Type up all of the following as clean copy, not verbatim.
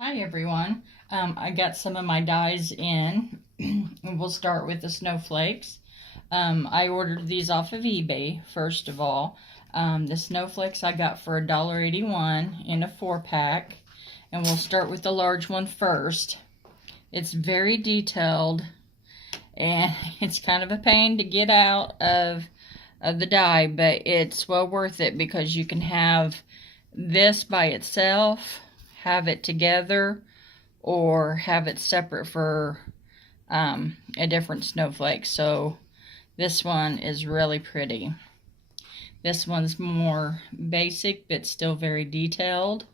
Hi everyone. I got some of my dyes in. We'll start with the snowflakes. I ordered these off of eBay first of all. The snowflakes I got for $1.81 in a 4-pack, and we'll start with the large one first. It's very detailed, and it's kind of a pain to get out of the dye, but it's well worth it because you can have this by itself, have it together, or have it separate for a different snowflake. So this one is really pretty. This one's more basic but still very detailed.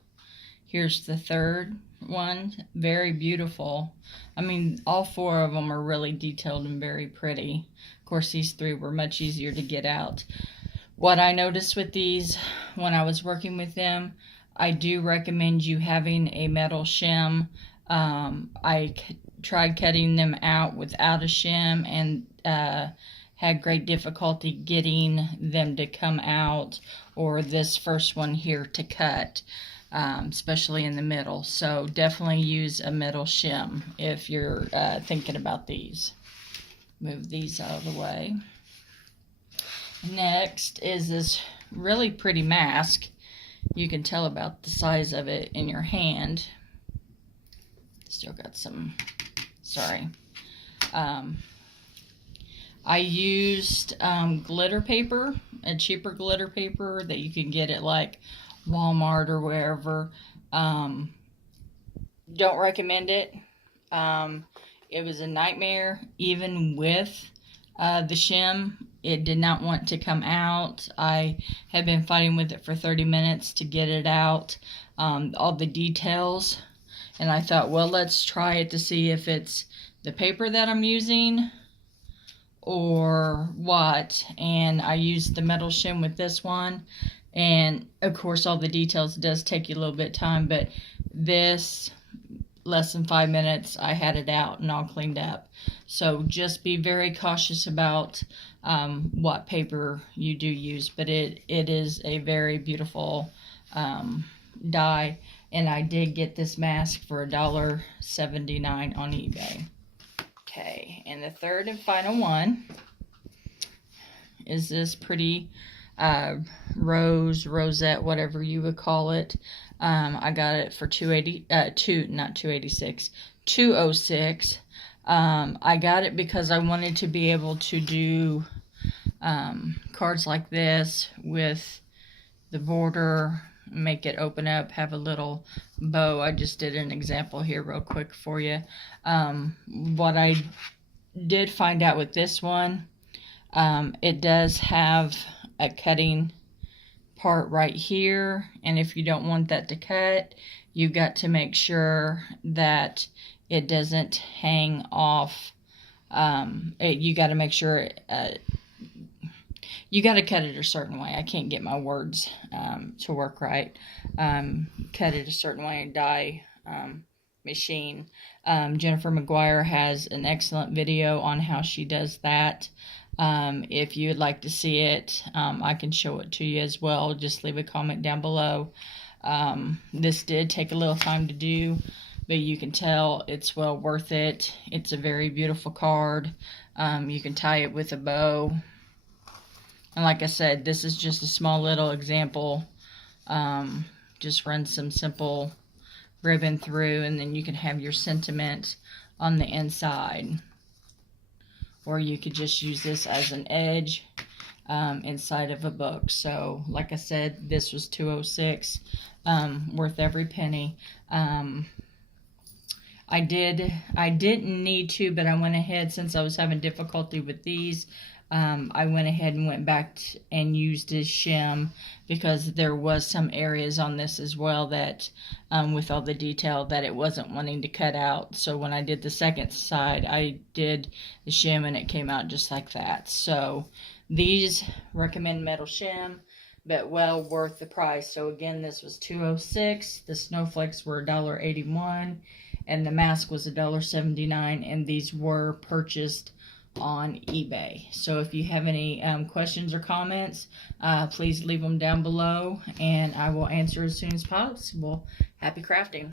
Here's the third one, very beautiful. I mean, all four of them are really detailed and very pretty. Of course, these three were much easier to get out. What I noticed with these when I was working with them, I do recommend you having a metal shim. I tried cutting them out without a shim and had great difficulty getting them to come out, or this first one here to cut, especially in the middle. So definitely use a metal shim if you're thinking about these. Move these out of the way. Next is this really pretty mask. You can tell about the size of it in your hand. Still got some, sorry. I used glitter paper, a cheaper glitter paper that you can get at like Walmart or wherever. Don't recommend it. It was a nightmare, even with the shim. It did not want to come out. I had been fighting with it for 30 minutes to get it out, all the details. And I thought, well, let's try it to see if it's the paper that I'm using or what. And I used the metal shim with this one. And of course, all the details does take you a little bit of time, but this, less than 5 minutes, I had it out and all cleaned up. So just be very cautious about what paper you do use, but it is a very beautiful dye, and I did get this mask for $1.79 on eBay. Okay, and the third and final one is this pretty rosette, whatever you would call it. I got it for $206. I got it because I wanted to be able to do cards like this with the border, make it open up, have a little bow. I just did an example here real quick for you. What I did find out with this one, it does have a cutting part right here, and if you don't want that to cut, you got to make sure that it doesn't hang off. You got to make sure you got to cut it a certain way. I can't get my words to work right. Cut it a certain way, dye machine. Jennifer McGuire has an excellent video on how she does that. If you would like to see it, I can show it to you as well. Just leave a comment down below. This did take a little time to do, but you can tell it's well worth it. It's a very beautiful card. You can tie it with a bow. And like I said, this is just a small little example. Just run some simple ribbon through, and then you can have your sentiment on the inside. Or you could just use this as an edge inside of a book. So like I said, this was $206, worth every penny. I didn't need to, but I went ahead, since I was having difficulty with these, I went ahead and went back and used this shim, because there was some areas on this as well that with all the detail that it wasn't wanting to cut out. So when I did the second side, I did the shim and it came out just like that. So these, recommend metal shim, but well worth the price. So again, this was $206. The snowflakes were $1.81, and the mask was $1.79, and these were purchased on eBay. So if you have any questions or comments, please leave them down below, and I will answer as soon as possible. Happy crafting.